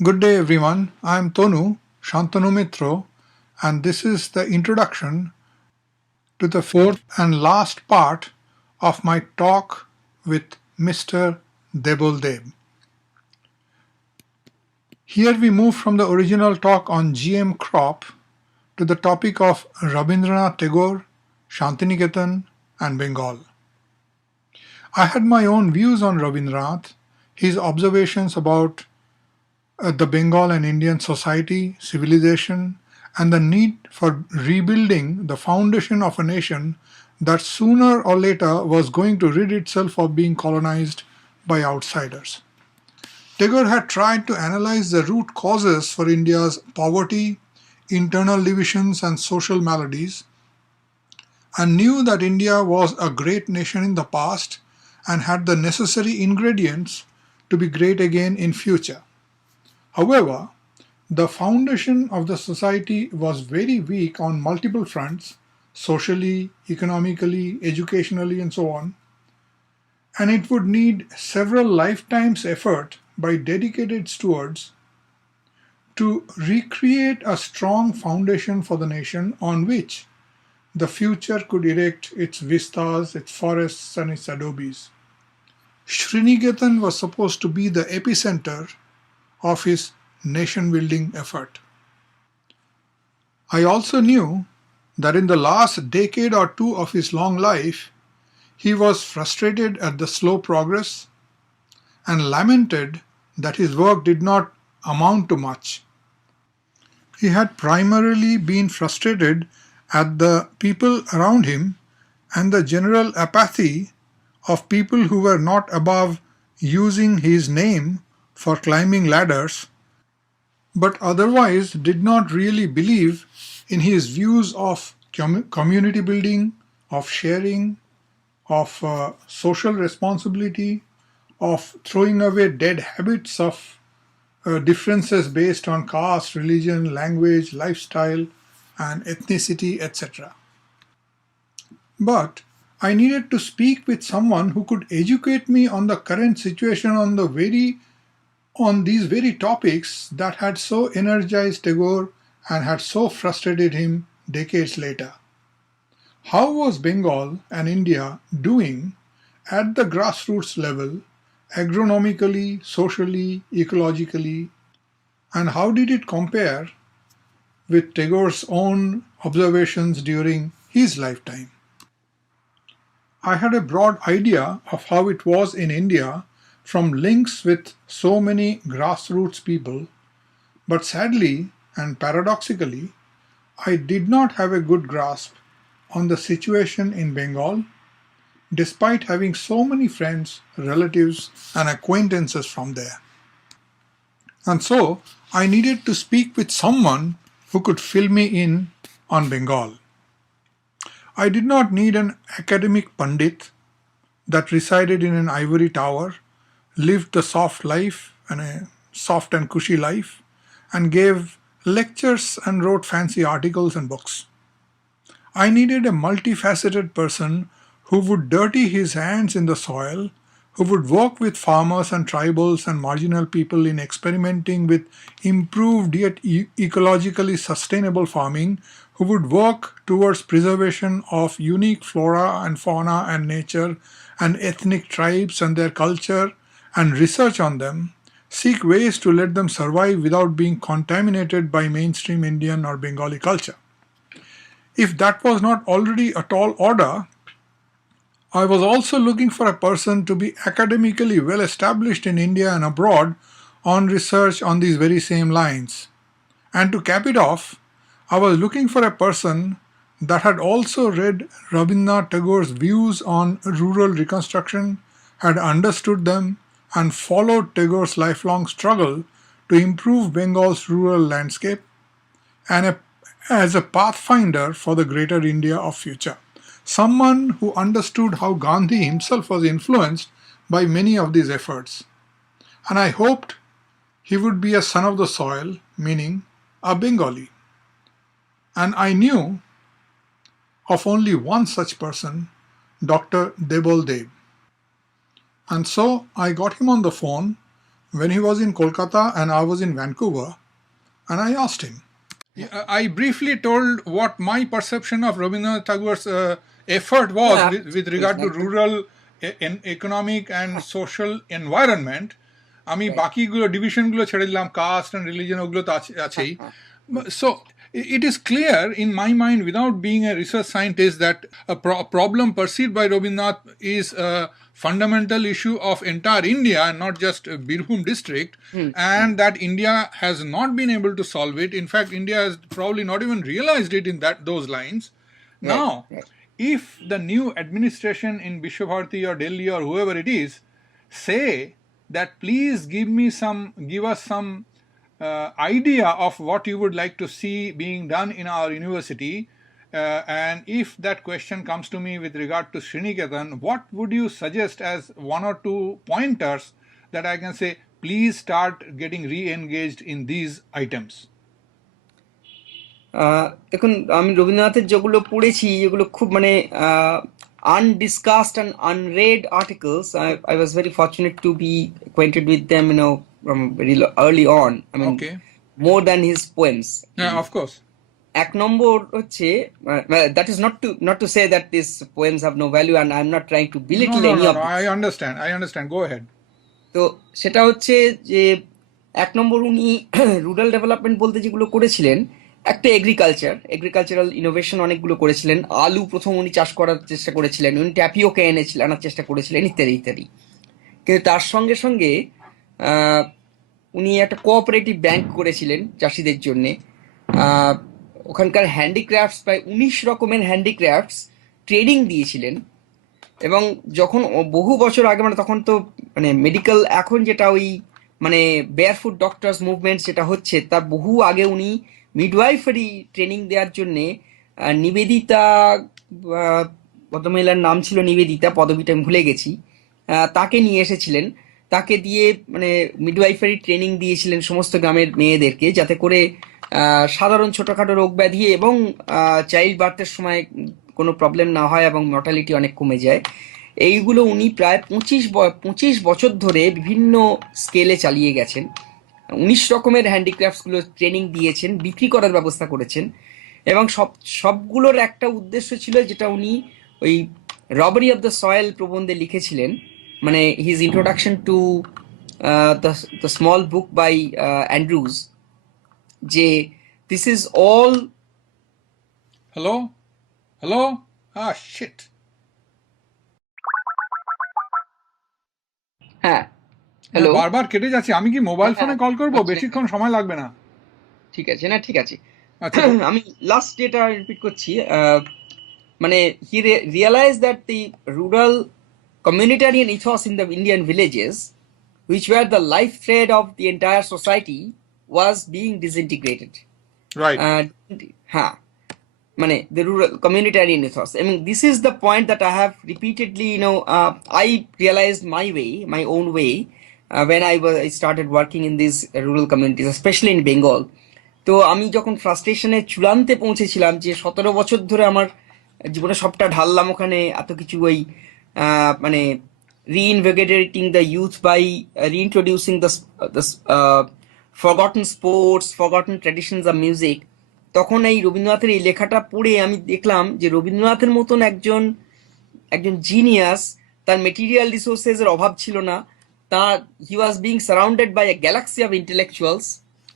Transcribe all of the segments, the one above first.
Good day everyone, I am Tonu Mitra and this is the introduction to the fourth and last part of my talk with Mr. Debal. Here we move from the original talk on GM crop to the topic of Rabindranath Tagore, Santiniketan and Bengal. I had my own views on Rabindranath, his observations about the Bengal and Indian society, civilization, and the need for rebuilding the foundation of a nation that sooner or later was going to rid itself of being colonized by outsiders. Tagore had tried to analyze the root causes for India's poverty, internal divisions, and social maladies, and knew that India was a great nation in the past and had the necessary ingredients to be great again in future. However, the foundation of the society was very weak on multiple fronts, socially, economically, educationally, and so on, and it would need several lifetimes' effort by dedicated stewards to recreate a strong foundation for the nation on which the future could erect its vistas, its forests, and its adobes. Sriniketan was supposed to be the epicenter of his nation building effort. I also knew that in the last decade or two of his long life, he was frustrated at the slow progress and lamented that his work did not amount to much. He had primarily been frustrated at the people around him and the general apathy of people who were not above using his name for climbing ladders, but otherwise did not really believe in his views of community building, of sharing, of social responsibility, of throwing away dead habits of differences based on caste, religion, language, lifestyle, and ethnicity, etc. But I needed to speak with someone who could educate me on the current situation on these very topics that had so energized Tagore and had so frustrated him decades later. How was Bengal and India doing at the grassroots level, agronomically, socially, ecologically, and how did it compare with Tagore's own observations during his lifetime? I had a broad idea of how it was in India from links with so many grassroots people, but sadly and paradoxically, I did not have a good grasp on the situation in Bengal, despite having so many friends, relatives, and acquaintances from there. And so I needed to speak with someone who could fill me in on Bengal. I did not need an academic pundit that resided in an ivory tower, lived the soft life and a soft and cushy life, and gave lectures and wrote fancy articles and books. I needed a multifaceted person who would dirty his hands in the soil, who would work with farmers and tribals and marginal people in experimenting with improved yet ecologically sustainable farming, who would work towards preservation of unique flora and fauna and nature and ethnic tribes and their culture and research on them, seek ways to let them survive without being contaminated by mainstream Indian or Bengali culture. If that was not already a tall order, I was also looking for a person to be academically well established in India and abroad on research on these very same lines. And to cap it off, I was looking for a person that had also read Rabindranath Tagore's views on rural reconstruction, had understood them, and followed Tagore's lifelong struggle to improve Bengal's rural landscape, and as a pathfinder for the greater India of future. Someone who understood how Gandhi himself was influenced by many of these efforts. And I hoped he would be a son of the soil, meaning a Bengali. And I knew of only one such person, Dr. Debal. And so I got him on the phone when he was in Kolkata and I was in Vancouver, and I asked him. I briefly told what my perception of Rabindranath Tagore's effort was with regard to rural economic and social environment. আমি বাকিগুলো ডিভিশনগুলো ছেড়ে দিলাম, caste and religion ওগুলো তো আছেই. So it is clear in my mind, without being a research scientist, that a problem perceived by Rabindranath is a fundamental issue of entire India and not just Birbhum district, and that India has not been able to solve it. In fact, India has probably not even realized it in those lines. Now, if the new administration in Vishwabharati or Delhi or whoever it is say that please give us some idea of what you would like to see being done in our university, and if that question comes to me with regard to Santiniketan, what would you suggest as one or two pointers that I can say, please start getting re-engaged in these items? দেখুন, আমি রবীন্দ্রনাথের যেগুলো পড়েছি এগুলো খুব মানে undiscussed and unread articles. I was very fortunate to be acquainted with them, from very early on. I mean, more than his poems. Yeah, of course. এক নম্বর হচ্ছে, that is not to say that these poems have no value, and I'm not trying to belittle any of them. I understand. Go ahead. তো সেটা হচ্ছে যে এক নম্বর উনি rural development বলতে যেগুলো করেছিলেন, একটা এগ্রিকালচারাল ইনোভেশন অনেকগুলো করেছিলেন। আলু প্রথম উনি চাষ করার চেষ্টা করেছিলেন, উনি ট্যাপিওকে আনার চেষ্টা করেছিলেন, ইত্যাদি ইত্যাদি। কিন্তু তার সঙ্গে সঙ্গে উনি একটা কোঅপারেটিভ ব্যাংক করেছিলেন চাষিদের জন্যে। ওখানকার হ্যান্ডিক্রাফটস, প্রায় 19 রকমের হ্যান্ডিক্রাফটস ট্রেনিং দিয়েছিলেন। এবং যখন বহু বছর আগে, মানে তখন তো মানে মেডিকেল, এখন যেটা ওই মানে বেয়ারফুট ডক্টরস মুভমেন্ট যেটা হচ্ছে, তার বহু আগে উনি মিডওয়াইফারি ট্রেনিং দেওয়ার জন্যে নিবেদিতা, ভদ্রমহিলার নাম ছিল নিবেদিতা, পদবিটা আমি ভুলে গেছি, তাকে নিয়ে এসেছিলেন। তাকে দিয়ে মানে মিডওয়াইফারি ট্রেনিং দিয়েছিলেন সমস্ত গ্রামের মেয়েদেরকে, যাতে করে সাধারণ ছোটোখাটো রোগ ব্যাধি এবং চাইল্ড বার্থের সময় কোনো প্রবলেম না হয় এবং মর্টালিটি অনেক কমে যায়। এইগুলো উনি প্রায় 25 বছর ধরে বিভিন্ন স্কেলে চালিয়ে গেছেন। 19 রকমের হ্যান্ডিক্রাফটসগুলো ট্রেনিং দিয়েছেন, বিক্রি করার ব্যবস্থা করেছেন। এবং সবগুলোর একটা উদ্দেশ্য ছিল, যেটা উনি ওই রবারি অফ দ্য সয়েল প্রবন্ধে লিখেছিলেন, মানে his introduction to the small book by Andrews, যে this is all. Hello, shit. হ্যাঁ, হ্যালো, বারবার কেটে যাচ্ছে। আমি কি মোবাইল ফোনে কল করব? বেশিক্ষণ সময় লাগবে না। ঠিক আছে, না ঠিক আছে। আমি লাস্ট যেটা রিপিট করছি, মানে he realized that the rural communitarian ethos in the Indian villages, which were the life thread of the entire society, was being disintegrated. Right. হ্যাঁ, মানে the rural communitarian ethos. I mean, this is the point that I have repeatedly, I realized my own way, when I started working in these rural communities, especially in Bengal. তো আমি যখন ফ্রাস্ট্রেশনের চূড়ান্তে পৌঁছেছিলাম, যে 17 বছর ধরে আমার জীবনে সবটা ঢাললাম ওখানে, এত কিছু ওই মানে reinvigorating the youth by reintroducing the forgotten sports, forgotten traditions of music, তখন এই রবীন্দ্রনাথের এই লেখাটা পড়ে আমি দেখলাম যে রবীন্দ্রনাথের মতন একজন জিনিয়াস, তার মেটেরিয়াল রিসোর্সেস এর অভাব ছিল না, তার he was being surrounded by a galaxy of intellectuals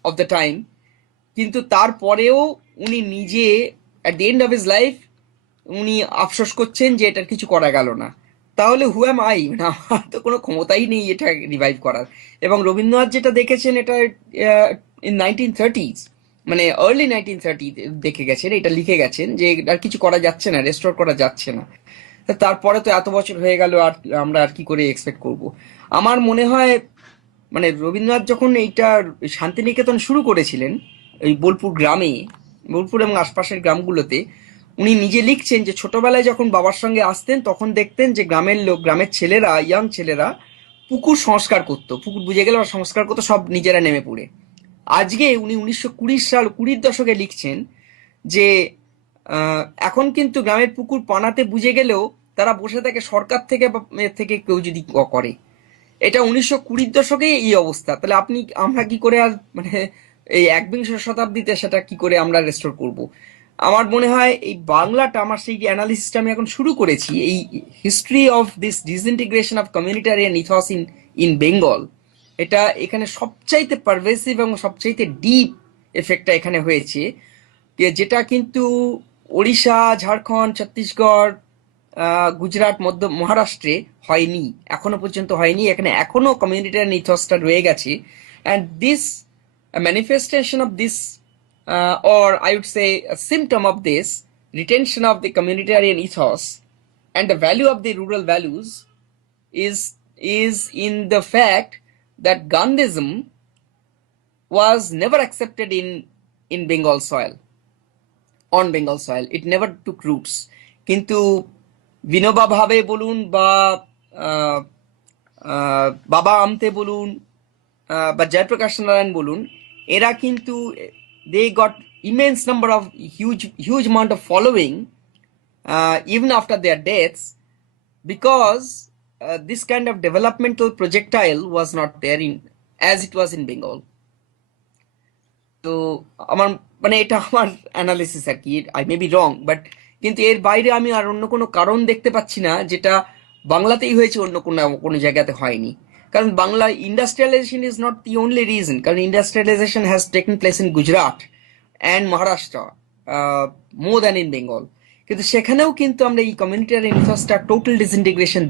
of the time. কিন্তু তারপরেও উনি নিজে at the end of his life উনি আফসোস করছেন যে এটার কিছু করা গেল না। তাহলে হু অ্যাম আই? আমার তো কোনো ক্ষমতাই নেই এটা রিভাইভ করার। এবং রবীন্দ্রনাথ যেটা দেখেছেন, এটা ইন 1930s, মানে আর্লি 1930 দেখে গেছেন, এটা লিখে গেছেন যে আর কিছু করা যাচ্ছে না, রেস্টোর করা যাচ্ছে না। তারপরে তো এত বছর হয়ে গেল, আর আমরা আর কি করে এক্সপেক্ট করব? আমার মনে হয় মানে রবীন্দ্রনাথ যখন এইটা শান্তিনিকেতন শুরু করেছিলেন ওই বোলপুর এবং আশপাশের গ্রামগুলোতে, উনি নিজে লিখছেন যে ছোটবেলায় যখন বাবার সঙ্গে আসতেন, তখন দেখতেন যে গ্রামের ছেলেরা, ইয়াং ছেলেরা পুকুর সংস্কার করতো, পুকুর বুঝে গেলে সংস্কার করতো, সব নিজেরা নেমে পড়ে। আজকে উনি 1920 দশকে লিখছেন যে এখন কিন্তু গ্রামের পুকুর পানাতে বুঝে গেলেও তারা বসে থাকে সরকার থেকে কেউ যদি করে। এটা 1920 দশকেই এই অবস্থা, তাহলে আমরা কি করে আর মানে এই একবিংশ শতাব্দীতে সেটা কি করে আমরা রেস্টোর করব? আমার মনে হয় এই বাংলাটা, আমার সেই অ্যানালিসিসটা আমি এখন শুরু করেছি, এই history of this disintegration of communitarian ethos in in Bengal, এটা এখানে সবচাইতে পারভেসিভ এবং সবচাইতে ডিপ এফেক্টটা এখানে হয়েছে, যেটা কিন্তু ওড়িশা, ঝাড়খণ্ড, ছত্তিশগড়, গুজরাট, মধ্য মহারাষ্ট্রে হয়নি, এখনো পর্যন্ত হয়নি। এখানে এখনো কমিউনিটারিয়ান ইথসটা রয়ে গেছে। And this manifestation of this, or I would say a symptom of this retention of the communitarian ethos and the value of the rural values is in the fact that Gandhism was never accepted in Bengal soil, on Bengal soil. It never took roots. কিন্তু বিনোবা ভাবে বলুন বা বাবা আমতে বলুন বা জয়প্রকাশ নারায়ণ বলুন, এরা কিন্তু they got immense number of huge amount of following even after their deaths, because this kind of developmental projectile was not there in as it was in Bengal. তো আমার মানে এটা আমার অ্যানালিসিস আর কি, I may be wrong, but কিন্তু এর বাইরে আমি আর অন্য কোনো কারণ দেখতে পাচ্ছি না যেটা বাংলাতেই হয়েছে, অন্য কোনো জায়গাতে হয়নি। কারণ Bangla industrialisation is not the only reason, কারণ industrialisation has taken place in Gujarat and Maharashtra more than in Bengal, কিন্তু সেখানেও কিন্তু আমরা এই কমিউনিটারিয়ান ইথসটা টোটাল ডিসইন্টিগ্রেশন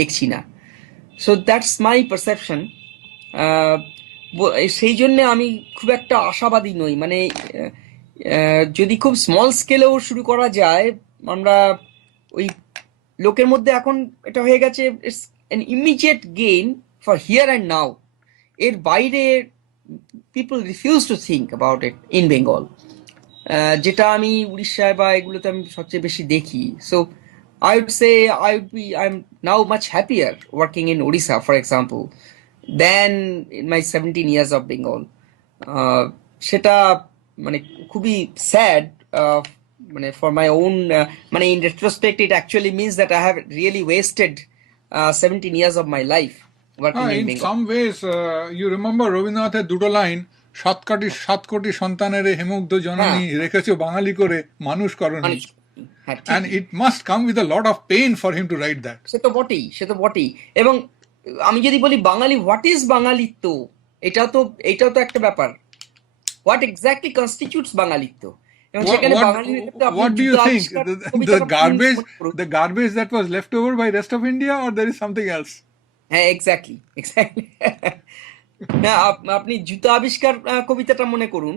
দেখছি না। So that's my perception. সেই জন্য আমি খুব একটা আশাবাদী নই, মানে যদি খুব স্মল স্কেলেও শুরু করা যায়, আমরা ওই লোকের মধ্যে এখন এটা হয়ে গেছে it's an immediate gain for here and now, এর বাইরে people refuse to think about it in Bengal, যেটা আমি উড়িষ্যায় বা এগুলোতে আমি সবচেয়ে বেশি দেখি। So I would say I'm now much happier working in Odisha, for example, than in my 17 years of Bengal. সেটা মানে খুবই স্যাড, মানে for my own, মানে in retrospect it actually means that I have really wasted 17 years of my life working in In Bengal. some ways, you remember রবীন্দ্রনাথের দুটো line, সাত কোটি সন্তানের হেমুগ্ধ জননী রেখেছো বাঙালি করে মানুষ করনি, and it must come with a lot of pain for him to write that. সে তো বটেই। এবং আমি যদি বলি বাঙালি, হোয়াট ইজ বাঙালিত্ব, এটাও তো একটা ব্যাপার। হোয়াট এক্স্যাক্টলি কনস্টিটিউটস বাঙালিত্ব? এবং সেখানে what do you think, the garbage that was left over by rest of India, or there is something else? হ্যাঁ, এক্স্যাক্টলি না, আপনি জুতা আবিষ্কার কবিতাটা মনে করুন।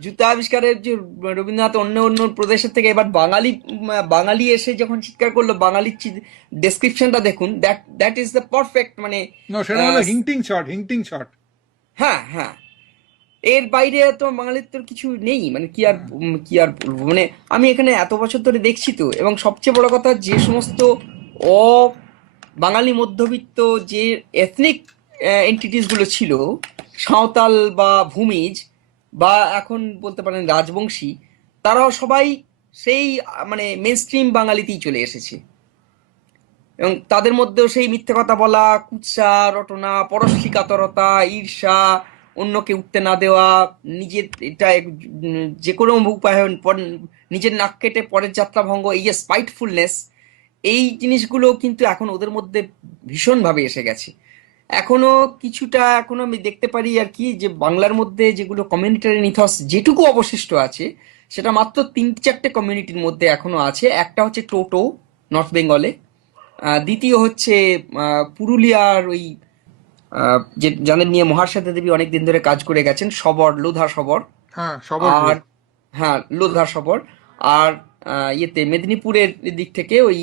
জুতা আবিষ্কারের যে রবীন্দ্রনাথ অন্য প্রদেশের থেকে এবার বাঙালি এসে যখন চিৎকার করলো, বাঙালির ডেসক্রিপশনটা দেখুন, দ্যাট ইজ দ্য পারফেক্ট, মানে সেটা হলো হিংটিং শট। হ্যাঁ, এর বাইরে তো বাঙালির তো কিছু নেই, মানে কি আর বলবো। মানে আমি এখানে এত বছর ধরে দেখছি তো, এবং সবচেয়ে বড় কথা, যে সমস্ত বাঙালি মধ্যবিত্ত যে এথনিক এন্টিটিস গুলো ছিল, সাঁওতাল বা ভূমিজ বা এখন বলতে পারেন রাজবংশী, তারাও সবাই সেই মানে মেন স্ট্রিম বাঙালিতেই চলে এসেছে। এবং তাদের মধ্যেও সেই মিথ্যে কথা বলা, কুৎসা রটনা, পরশ্রীকাতরতা, ঈর্ষা, অন্যকে উঠতে না দেওয়া, নিজের এটা যে কোনো উপায় নিজের নাক কেটে পরের যাত্রা ভঙ্গ, এই যে স্পাইটফুলনেস, এই জিনিসগুলো কিন্তু এখন ওদের মধ্যে ভীষণভাবে এসে গেছে। এখনো আমি দেখতে পারি আর কি, যে বাংলার মধ্যে যেগুলো কমিউনিটারিয়ান ইথস যেটুকু অবশিষ্ট আছে, সেটা মাত্র 3-4টে কমিউনিটির মধ্যে এখনো আছে। একটা হচ্ছে টোটো, নর্থ বেঙ্গলে। দ্বিতীয় হচ্ছে পুরুলিয়ার ওই যে যাদের নিয়ে মহাশ্বেতা দেবী অনেকদিন ধরে কাজ করে গেছেন, লোধা সবর। আর লোধা সবর। আর ইয়েতে মেদিনীপুরের দিক থেকে ওই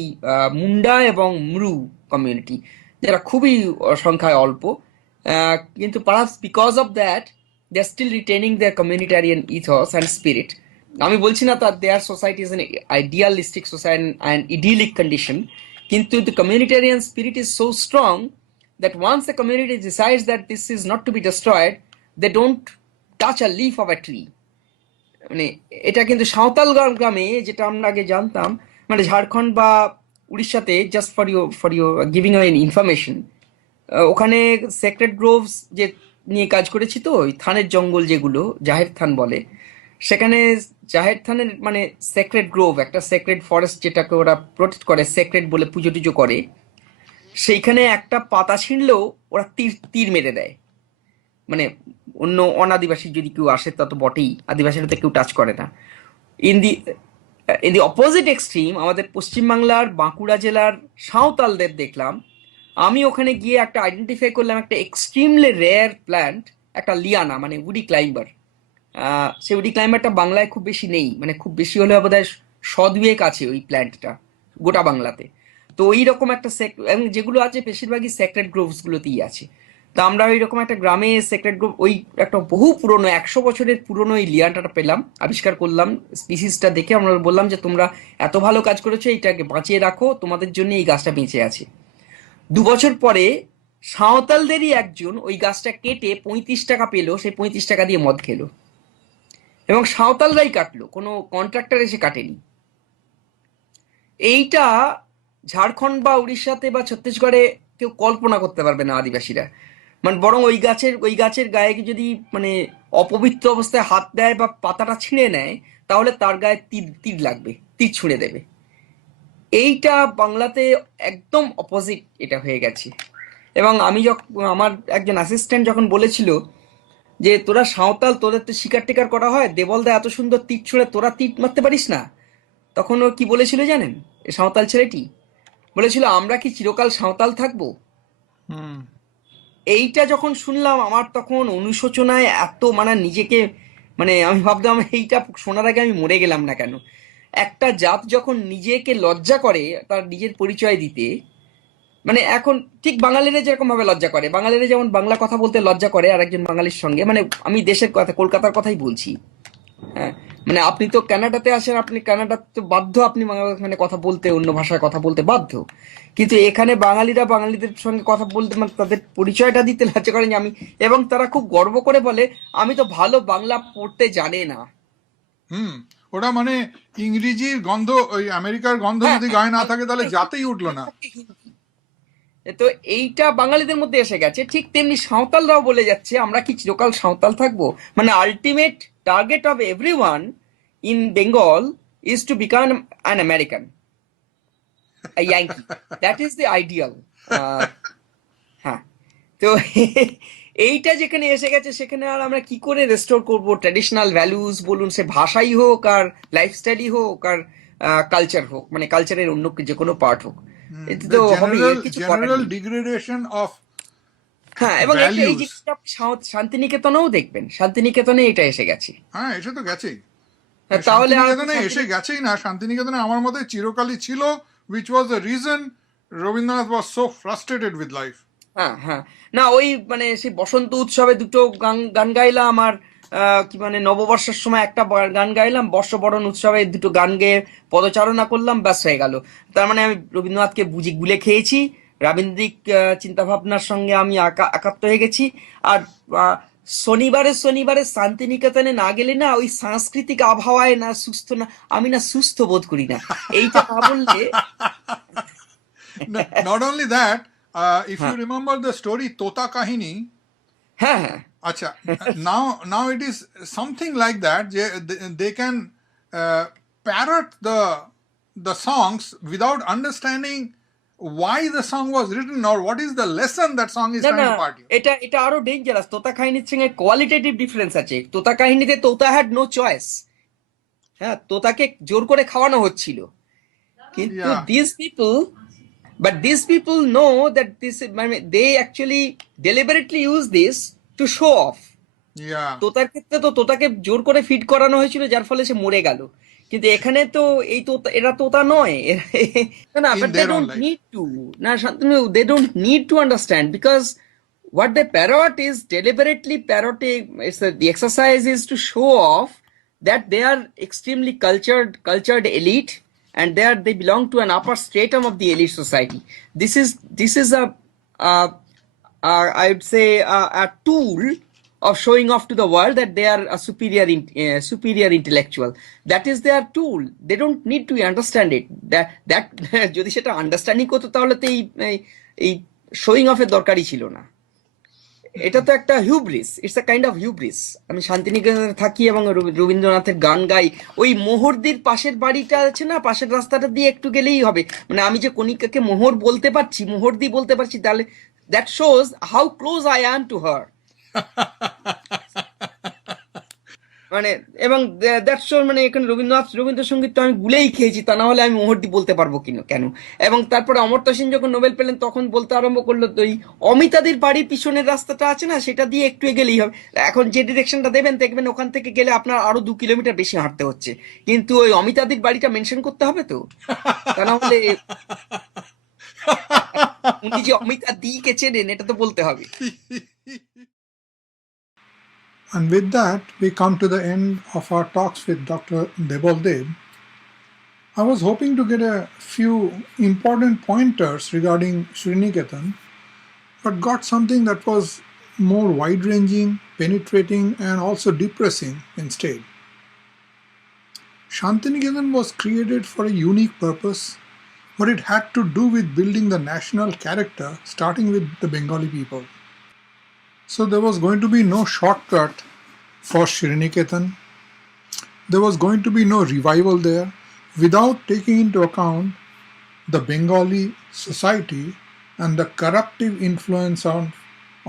মুন্ডা এবং মৃু কমিউনিটি, যারা খুবই সংখ্যায় অল্প, কিন্তু perhaps because of that they are still retaining their communitarian ethos and spirit. আমি বলছি না that their society is an idealistic society and idyllic condition, কিন্তু the communitarian spirit is so strong that once the community decides that this is not to be destroyed, they don't touch a leaf of a tree. মানে এটা কিন্তু সাঁওতাল গ্রামে, যেটা আমরা আগে জানতাম, মানে ঝাড়খণ্ড বা উড়িষ্যাতে, just for your giving information, ওখানে সেক্রেট গ্রোভস যে নিয়ে কাজ করেছি, তো ওই থানের জঙ্গল যেগুলো জাহের থান বলে, সেখানে জাহের থানের মানে সেক্রেট গ্রোভ, একটা সেক্রেট ফরেস্ট যেটাকে ওরা প্রোটেক্ট করে, সেক্রেট বলে পুজো টুজো করে, সেইখানে একটা পাতা ছিঁড়লেও ওরা তীর তীর মেরে দেয়। মানে অন্য অনাদিবাসী যদি কেউ আসে তা তো বটেই, আদিবাসীরা তো কেউ টাচ করে না। In the in the opposite extreme আমাদের পশ্চিমবাংলার বাঁকুড়া জেলার সাঁওতালদের দেখলাম। আমি ওখানে গিয়ে একটা আইডেন্টিফাই করলাম একটা এক্সট্রিমলি রেয়ার প্ল্যান্ট, একটা লিয়ানা মানে উডি ক্লাইম্বার। সেই উডি ক্লাইম্বারটা বাংলায় খুব বেশি নেই, মানে খুব বেশি হলে বোধ হয় সদুয়েক আছে ওই প্ল্যান্টটা গোটা বাংলাতে। তো ওই রকম একটা এবং যেগুলো আছে বেশিরভাগই সেক্রেট গ্রোভস গুলোতেই আছে। তো আমরা ওই রকম একটা গ্রামে সেক্রেট গ্রোভ, ওই একটা বহু পুরনো 100 বছরের পুরনো ওই লিয়ানটা পেলাম, আবিষ্কার করলাম। স্পিসিসটা দেখে আমরা বললাম যে তোমরা এত ভালো কাজ করেছো, এইটাকে বাঁচিয়ে রাখো, তোমাদের জন্য এই গাছটা বেঁচে আছে। 2 বছর পরে সাঁওতালদেরই একজন ওই গাছটা কেটে 35 টাকা পেলো, সেই 35 টাকা দিয়ে মদ খেলো। এবং সাঁওতালরাই কাটলো, কোনো কন্ট্রাক্টর এসে কাটেনি। এইটা ঝাড়খণ্ড বা উড়িষ্যাতে বা ছত্তিশগড়ে কেউ কল্পনা করতে পারবে না আদিবাসীরা। মানে বরং ওই গাছের গায়ে যদি মানে অপবিত্র অবস্থায় হাত দেয় বা পাতাটা ছিঁড়ে নেয়, তাহলে তার গায়ে তীর তীর লাগবে, তীর ছুঁড়ে দেবে। এইটা বাংলাতে একদম অপোজিট এটা হয়ে গেছে। এবং আমি যখন, আমার একজন অ্যাসিস্ট্যান্ট যখন বলেছিল যে তোরা সাঁওতাল, তোদের তো শিকার টিকার করা হয়, দেবলদা এত সুন্দর তীর ছুঁড়ে, তোরা তীর মারতে পারিস না? তখন ও কি বলেছিল জানেন, এ সাঁওতাল ছেলেটি বলেছিল, আমরা কি চিরকাল সাঁওতাল থাকবো? হুম। এইটা যখন শুনলাম আমার তখন অনুশোচনায় এত মানে নিজেকে, মানে আমি ভাবতাম এইটা শোনার আগে আমি মরে গেলাম না কেন। একটা জাত যখন নিজেকে লজ্জা করে তার নিজের পরিচয় দিতে, মানে এখন ঠিক বাঙালিরা যেরকম ভাবে লজ্জা করে, বাঙালিরা যেমন বাংলা কথা বলতে লজ্জা করে আর একজন বাঙালির সঙ্গে, মানে আমি দেশের কথা কলকাতার কথাই বলছি। হ্যাঁ, মানে আপনি তো কানাডাতে আসেন, আপনি কানাডাতে বাধ্য আপনি মানে কথা বলতে, অন্য ভাষায় কথা বলতে বাধ্য। কিন্তু এখানে বাঙালিরা বাঙালিদের সঙ্গে কথা বলতে মানে তাদের পরিচয়টা দিতে লজ্জা করেন যে আমি, এবং তারা খুব গর্ব করে বলে আমি তো ভালো বাংলা পড়তে জানে না। হুম। ওটা মানে ইংরেজির গন্ধ, ওই আমেরিকার গন্ধ হ্যাঁ, যদি হ্যাঁ, গায়ে না থাকে তাহলে বাংলাতে জাতেই উঠলো না। হিন্দি। তো এইটা বাঙালিদের মধ্যে এসে গেছে, ঠিক তেমনি সাঁওতালরাও বলে যাচ্ছে আমরা কি চিরকাল সাঁওতাল থাকবো? মানে ultimate target of everyone in Bengal is to become an American, a Yankee. That is the ideal. হ্যাঁ। তো এইটা যেখানে এসে গেছে সেখানে আর আমরা কি করে রেস্টোর করব ট্র্যাডিশনাল ভ্যালুস, বলুন সে ভাষাই হোক আর লাইফস্টাইলই হোক আর কালচার হোক, মানে কালচারের অন্য যে কোনো পার্ট হোক, এতে দ্য তো হবে, জেনারেল এর কিছু করার জেনারেল নেই। ডিগ্রেডেশন অফ হ্যাঁ, এবং এটা এই ভ্যালিউজ। জিনিসটা আপনি শান্তিনিকেতনেও দেখবেন, শান্তিনিকেতনে এটা এসে গেছে। হ্যাঁ, এসে তো গেছেই। হ্যাঁ, তাহলে আর আপনি শান্তিনিকেতনে এসে গেছেই না, শান্তিনিকেতনে আমার মতে চিরকালই ছিল, which was the reason Rabindranath was so frustrated with life. হ্যাঁ, হ্যাঁ, না ওই মানে সেই বসন্ত উৎসবে দুটো গান গান গাইলাম, আর কি মানে নববর্ষের সময় একটা গান গাইলাম, বর্ষবরণ উৎসবে দুটো গান গেয়ে পদচারণা করলাম, ব্যাস হয়ে গেল। তার মানে আমি রবীন্দ্রনাথকে বুঝি গুলে খেয়েছি, রাবীন্দ্রিক চিন্তা ভাবনার সঙ্গে আমি একাত্ম হয়ে গেছি। আর শনিবারে শনিবারে শান্তিনিকেতনে না গেলে না ওই সাংস্কৃতিক আবহাওয়ায় না সুস্থ, না আমি না সুস্থ বোধ করি না, এইটা না বললে। Not only that, if you হ্যাঁ, remember the story Tota Kahini, হ্যাঁ, হ্যাঁ, acha, now it is something like that. They can parrot the songs without understanding why the song was written or what is the lesson that song is না, trying না, to impart you. এটা এটা আরো dangerous. তোতা কাহিনীর সঙ্গে qualitative difference আছে। তোতা কাহিনীতে তোতা had no choice. হ্যাঁ, তোতাকে জোর করে খাওয়ানো হচ্ছিল। কিন্তু Yeah, these people know that this, মানে they actually deliberately use this to show off. yeah. তোতার ক্ষেত্রে তো তোতাকে জোর করে ফিড করানো হয়েছিল, যার ফলে সে মরে গেল। কিন্তু এখানে তো এই তোতা, এরা তোতা নয়, না, না, In but they their own don't life. Need to, না Shantanu, they don't need to understand because what they parrot is deliberately parroting. The exercise is to show off that they are extremely cultured elite, and they belong to an upper stratum of the elite society. This is uh, I would say a tool of showing off to the world that they are a superior intellectual. That is their tool. They don't need to understand it. That যদি সেটা understanding করতো তাহলে তো এই showing অফের দরকারই ছিল না। এটা তো একটা hubris, it's a kind of hubris. আমি শান্তিনিকেতনে থাকি এবং রবীন্দ্রনাথের গান গাই। ওই মোহরদির পাশের বাড়িটা আছে না, পাশের রাস্তাটা দিয়ে একটু গেলেই হবে। মানে আমি যে কণিকাকে মোহর বলতে পারছি, মোহরদি বলতে পারছি, তাহলে that shows how close I am to her. মানে এবং দ্যাটস শোর, মানে এখানে রবীন্দ্রসঙ্গীত তো আমি গুলেই খেয়েছি, তা না হলে আমি মোহরদি বলতে পারবো কেন? এবং তারপরে অমর্ত্য সেন যখন নোবেল পেলেন তখন বলতে আরম্ভ করলো, তো এই অমিতাদির বাড়ির পিছনের রাস্তাটা আছে না, সেটা দিয়ে একটু এগেলেই হবে। এখন যে ডিরেকশনটা দেবেন দেখবেন ওখান থেকে গেলে আপনার আরো 2 কিলোমিটার বেশি হাঁটতে হচ্ছে, কিন্তু ওই অমিতাদির বাড়িটা মেনশন করতে হবে তো, তা না হলে উনি যে অমিতাদিকে চেনেন এটা তো বলতে হবে। And with that, we come to the end of our talks with Dr. Debal. I was hoping to get a few important pointers regarding Sriniketan, but got something that was more wide-ranging, penetrating, and also depressing instead. Santiniketan was created for a unique purpose, but it had to do with building the national character, starting with the Bengali people. So there was going to be no shortcut for Sriniketan. There was going to be no revival there without taking into account the Bengali society and the corruptive influence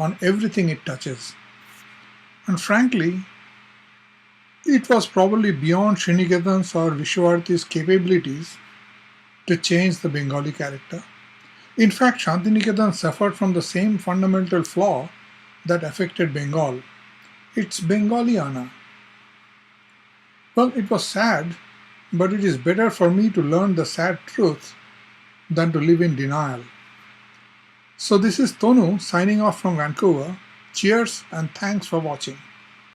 on everything it touches. And frankly, it was probably beyond Sriniketan's or Vishwavarti's capabilities to change the Bengali character. In fact, Santiniketan suffered from the same fundamental flaw that affected Bengal. It's Bengalyana. Well, it was sad, but it is better for me to learn the sad truth than to live in denial. So this is Tonu signing off from Vancouver. Cheers and thanks for watching.